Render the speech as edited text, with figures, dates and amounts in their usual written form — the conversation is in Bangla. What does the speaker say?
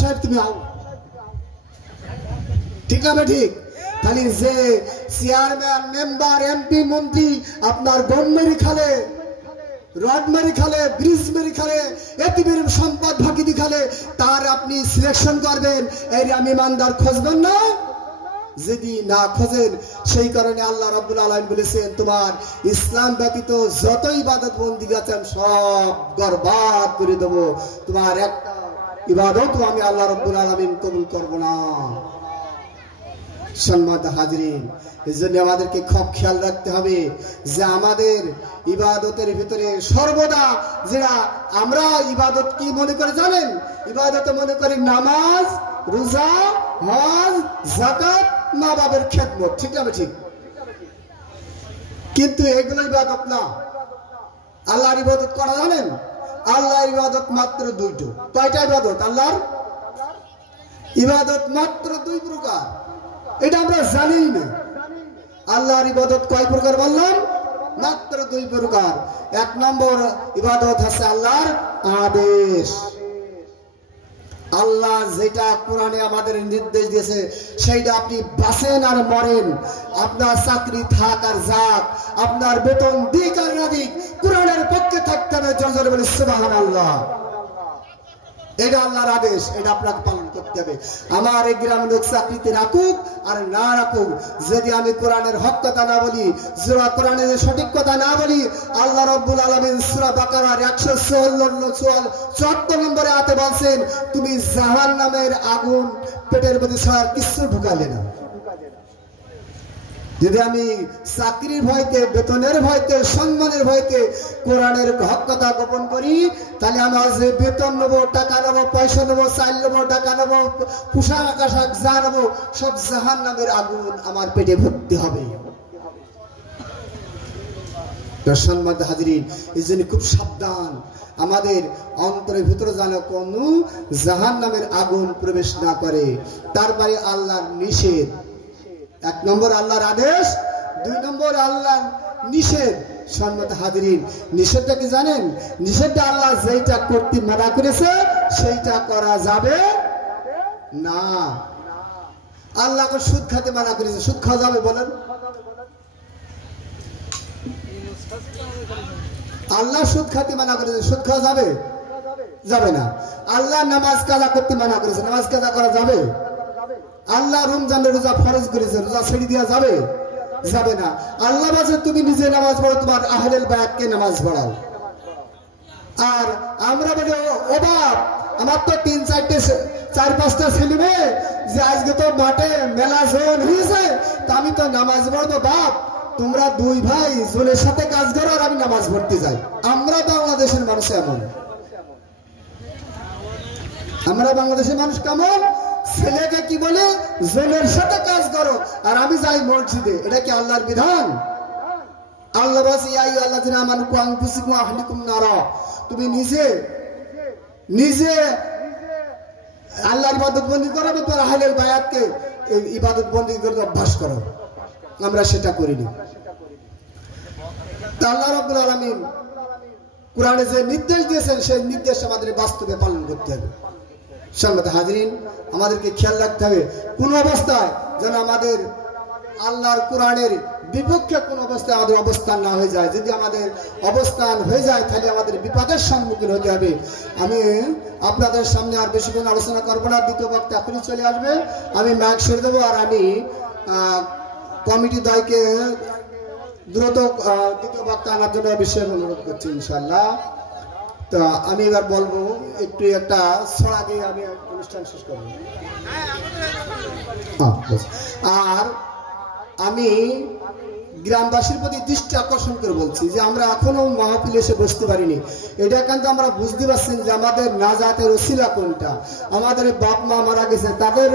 সাহেব তুমি আও, ঠিক না ঠিক? তাহলে যে চেয়ারম্যান মেম্বার এমপি মন্ত্রী আপনার গম মেরি খালে, রড মেরি খালে, ব্রিজ মেরি খালে, এতিমের সম্পদ ভাগিদি খালে, তার আপনি সিলেকশন করবেন, এই আমি ইমানদার খুঁজবেন না? যদি না খোঁজেন, সেই কারণে আল্লাহ রাব্বুল আলামিন বলেছেন তোমার ইসলাম ব্যতীত যত ইবাদত বন্দেগী আছে আমি সব বরবাদ করে দেব, তোমার একটা ইবাদত আমি আল্লাহ রাব্বুল আলামিন কবুল করব না। সম্মানিত হাজিরিন, এজন্য আমাদেরকে খুব খেয়াল রাখতে হবে যে আমাদের ইবাদতের ভিতরে সর্বদা যেটা আমরা ইবাদত কি মনে করে জানেন? ইবাদত মনে করি নামাজ, রোজা, হজ, যাকাত, মা বাবার খেদমত, ঠিক না ঠিক? কিন্তু এগুলো ইবাদত না। আল্লাহর ইবাদত করা জানেন? আল্লাহর ইবাদত মাত্র দুইটো। কয়টা ইবাদত? আল্লাহর ইবাদত মাত্র দুই প্রকার, এটা আমরা জানি না। আল্লাহর ইবাদত কয় প্রকার বললাম? মাত্র দুই প্রকার। এক নম্বর ইবাদত আছে আল্লাহর আদেশ। আল্লাহ যেটা কোরআনে আমাদের নির্দেশ দিয়েছে সেইটা আপনি বাঁচেন আর মরেন, আপনার চাকরি থাক আর যাক, আপনার বেতন দিক আর না দিক, কোরআনের পক্ষে থাকতে হবে। জোরে বলি সুবহানাল্লাহ। এটা আল্লাহর আদেশ, এটা আপনাকে পালন করতে হবে। আমার এই গ্রামের লোক চাকরিতে রাখুক আর না রাখুক, যদি আমি কোরআনের হক কথা না বলি, কোরআনের সঠিক কথা না বলি, আল্লাহ রাব্বুল আলামিন সূরা বাকারার 174 নম্বরে আয়াতে বলছেন তুমি জাহান্নামের আগুন পেটের মধ্যে ছাড়া কিছু ঢুকালে না। যদি আমি চাকরির ভয়তে, বেতনের ভয়তে, সম্মানের ভয়তে কোরআনের হক কথা গোপন করি, তাহলে আমার যে বেতন নেবো, টাকা নেবো, পয়সা নেবো, চাল নেবো, টাকা নেবো, পোশাক আশাক যা নেবো, সব জাহান্নামের আগুন আমার পেটে ভর্তি হবে। সম্মানিত হাজিরিন, এই জন্য খুব সাবধান, আমাদের অন্তরের ভিতরে যেন কোনো জাহান্নামের আগুন প্রবেশ না করে। তারপরে আল্লাহর নিষেধ, এক নম্বর আল্লাহর আদেশ, দুই নম্বর আল্লাহর নিষেধ। সম্মানিত হাজিরিন, নিষেধটা কি জানেন? নিষেধটা আল্লাহ যেটা করতে মানা করেছে সেইটা করা যাবে না। আল্লাহকে সুদ খেতে মানা করেছে, সুদ খাওয়া যাবে বলেন? আল্লাহ সুদ খেতে মানা করেছে, সুদ খাওয়া যাবে? যাবে না। আল্লাহ নামাজ কাজা করতে মানা করেছে, নামাজ কাজা করা যাবে? আল্লাহ রমজানের রোজা ফরজ করেছে, রোজা ছেড়ে দেওয়া যাবে? যাবে না। আল্লাহ বলছে তুমি নিজে নামাজ পড়ো, তোমার আহলেল বায়াতকে নামাজ পড়াও। আর আমরা বলি ও বাপ, আমার তো 3-4-5টা ছেলে মেয়ে, যে আজকে তো মাঠে মেলা জোন হয়েছে, তা আমি তো নামাজ পড়বো। বাপ, তোমরা দুই ভাই জোনের সাথে কাজ করো আর আমি নামাজ পড়তে যাই। আমরা বাংলাদেশের মানুষ এমন, আমরা বাংলাদেশের মানুষ কেমন? ছেলেকে কি বলে? জোনের সাথে কাজ করো আর আমি যাই মসজিদে। এটা কি আল্লাহর বিধান? আল্লাহ বলছে ইয়া আইয়ুহাল্লাযিনা আমানু কু আনফুসাকুম ওয়া আহলিকুম নারা, তুমি নিজে আল্লাহর ইবাদত বন্দেগী করো, তোমার আহলেল বায়াতকে ইবাদত বন্দেগী করতে অভ্যাস করো। আমরা সেটা করিনি। আল্লাহ রাব্বুল আলামিন কোরআনে যে নির্দেশ দিয়েছেন সেই নির্দেশ আমাদের বাস্তবে পালন করতে হবে। সম্মানিত হাজিরিন, আমাদেরকে খেয়াল রাখতে হবে কোন অবস্থায় যেন আমাদের আল্লাহর কোরআনের বিপক্ষে কোন অবস্থায় আমাদের অবস্থান না হয়ে যায়। যদি আমাদের অবস্থান হয়ে যায় তাহলে আমাদের বিপদের সম্মুখীন হতে হবে। আমি আপনাদের সামনে আর বেশিক্ষণ আলোচনা করবো না, দ্বিতীয় বক্তা এখনই চলে আসবে, আমি মাইক ছেড়ে দেবো। আর আমি কমিটি দলকে দ্রুত দ্বিতীয় বক্তা আনার জন্য বিশেষ অনুরোধ করছি ইনশাআল্লাহ। তো আমি এবার বলবো, একটু একটা ছড়া দিয়ে আমি অনুষ্ঠান শেষ করবো। আর আমি গ্রামবাসীর প্রতি দৃষ্টি আকর্ষণ করে বলছি যে আমরা এখনো মাহফিলে এসে বসতে পারিনি। এটা কিন্তু আমরা বুঝতে পারছি যে আমাদের নাজাতের ওসিলা কোনটা। আমাদের বাপ মা মারা গেছে, তাদের